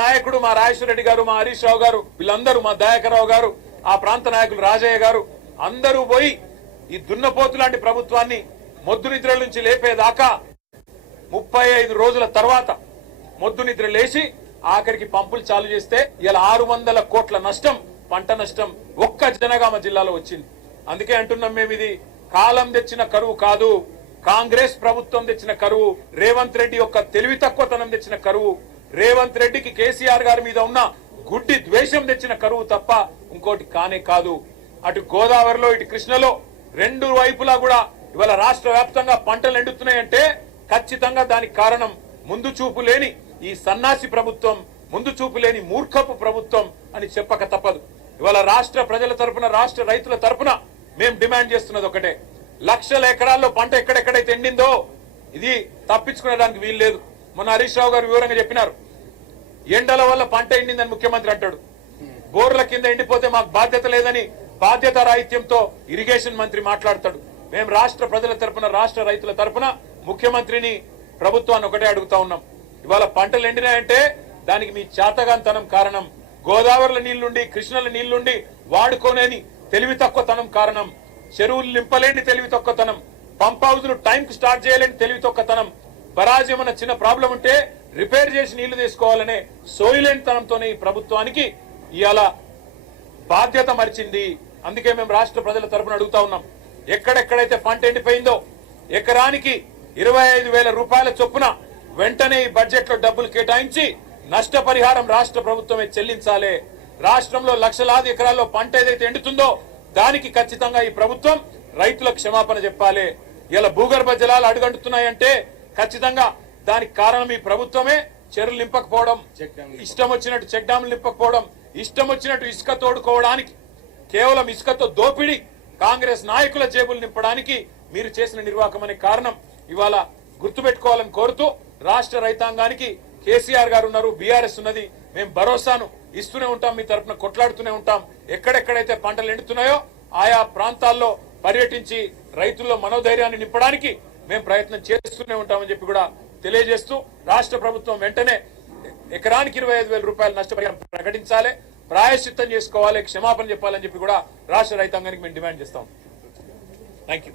నాయకుడు మా రాజేశ్వర రెడ్డి గారు, మా హరీష్ రావు గారు, వీళ్ళందరూ, మా దయాకర్ రావు గారు, ఆ ప్రాంత నాయకులు రాజయ్య గారు అందరూ పోయి ఈ దున్నపోతు లాంటి ప్రభుత్వాన్ని మొద్దు నిద్ర నుంచి లేపేదాకా 35 రోజుల తర్వాత మొద్దు నిద్ర లేచి ఆఖరికి పంపులు చాలు చేస్తే ఇలా 600 కోట్ల నష్టం, పంట నష్టం ఒక్క జనగామ జిల్లాలో వచ్చింది. అందుకే అంటున్నాం మేము, ఇది కాలం తెచ్చిన కరువు కాదు, కాంగ్రెస్ ప్రభుత్వం తెచ్చిన కరువు, రేవంత్ రెడ్డి యొక్క తెలివి తక్కువతనం తెచ్చిన కరువు, రేవంత్ రెడ్డికి కేసీఆర్ గారి మీద ఉన్న గుడ్డి ద్వేషం తెచ్చిన కరువు తప్ప ఇంకోటి కానే కాదు. అటు గోదావరిలో ఇటు కృష్ణలో రెండు వైపులా కూడా ఇవాళ రాష్ట్ర వ్యాప్తంగా పంటలు ఎండుతున్నాయంటే ఖచ్చితంగా దానికి కారణం ముందు చూపు లేని ఈ సన్నాసి ప్రభుత్వం, ముందు చూపు లేని మూర్ఖపు ప్రభుత్వం అని చెప్పక తప్పదు. ఇవాళ రాష్ట్ర ప్రజల తరపున, రాష్ట్ర రైతుల తరపున మేము డిమాండ్ చేస్తున్నది ఒకటే, లక్షల ఎకరాల్లో పంట ఎక్కడెక్కడైతే ఎండిందో ఇది తప్పించుకునేదానికి వీలు లేదు. మొన్న హరీష్ రావు గారు వివరంగా చెప్పినారు, ఎండల వల్ల పంట ఎండిందని ముఖ్యమంత్రి అంటాడు, బోర్ల కింద ఎండిపోతే మాకు బాధ్యత లేదని బాధ్యత రాహిత్యంతో ఇరిగేషన్ మంత్రి మాట్లాడతాడు. మేము రాష్ట్ర ప్రజల తరపున, రాష్ట్ర రైతుల తరపున ముఖ్యమంత్రిని, ప్రభుత్వాన్ని ఒకటే అడుగుతా ఉన్నాం, ఇవాళ పంటలు ఎండినాయంటే దానికి మీ చేతగాంతనం కారణం, గోదావరిలో నీళ్లుండి కృష్ణల నీళ్లుండి వాడుకోలేని తెలివి తక్కువతనం కారణం, చెరువులు నింపలేని తెలివి తక్కువతనం, పంప్ హౌజులు టైంకి స్టార్ట్ చేయలేని తెలివి తక్కువతనం, బరాజ్ ఏమన్నా చిన్న ప్రాబ్లం ఉంటే రిపేర్ చేసి నీళ్లు తీసుకోవాలనే సోయిలేనితనంతోనే ఈ ప్రభుత్వానికి ఇవాళ బాధ్యత మరిచింది. అందుకే మేము రాష్ట్ర ప్రజల తరపున అడుగుతా ఉన్నాం, ఎక్కడెక్కడైతే పంట ఎండిపోయిందో ఎకరానికి 25,000 రూపాయల చొప్పున వెంటనే ఈ బడ్జెట్ లో డబ్బులు కేటాయించి నష్టపరిహారం రాష్ట్ర ప్రభుత్వమే చెల్లించాలి. రాష్ట్రంలో లక్షలాది ఎకరాల్లో పంట ఏదైతే ఎండుతుందో దానికి ఖచ్చితంగా ఈ ప్రభుత్వం రైతులకు క్షమాపణ చెప్పాలి. ఇలా భూగర్భ జలాలు అడుగంటున్నాయంటే ఖచ్చితంగా దానికి కారణం ఈ ప్రభుత్వమే. చెరువులు నింపకపోవడం, ఇష్టం వచ్చినట్టు చెక్ డ్యాములు నింపకపోవడం, ఇష్టం వచ్చినట్టు ఇసుక తోడుకోవడానికి, కేవలం ఇసుకతో దోపిడీ కాంగ్రెస్ నాయకుల జేబులు నింపడానికి మీరు చేసిన నిర్వాహకం అనే కారణం ఇవాళ గుర్తుపెట్టుకోవాలని కోరుతూ, రాష్ట్ర రైతాంగానికి కేసీఆర్ గారు ఉన్నారు, బీఆర్ఎస్ ఉన్నది, మేము భరోసాను ఇస్తూనే ఉంటాం, మీ తరఫున కొట్లాడుతూనే ఉంటాం. ఎక్కడెక్కడైతే పంటలు ఎండుతున్నాయో ఆయా ప్రాంతాల్లో పర్యటించి రైతుల్లో మనోధైర్యాన్ని నింపడానికి మేము ప్రయత్నం చేస్తూనే ఉంటామని చెప్పి కూడా తెలియజేస్తూ, రాష్ట్ర ప్రభుత్వం వెంటనే ఎకరానికి 25,000 రూపాయలు నష్టపరిహారం ప్రకటించాలి, ప్రాయశ్చిత్తం చేసుకోవాలి, క్షమాపణ చెప్పాలని చెప్పి కూడా రాష్ట్ర రైతాంగానికి మేము డిమాండ్ చేస్తాం. Thank you.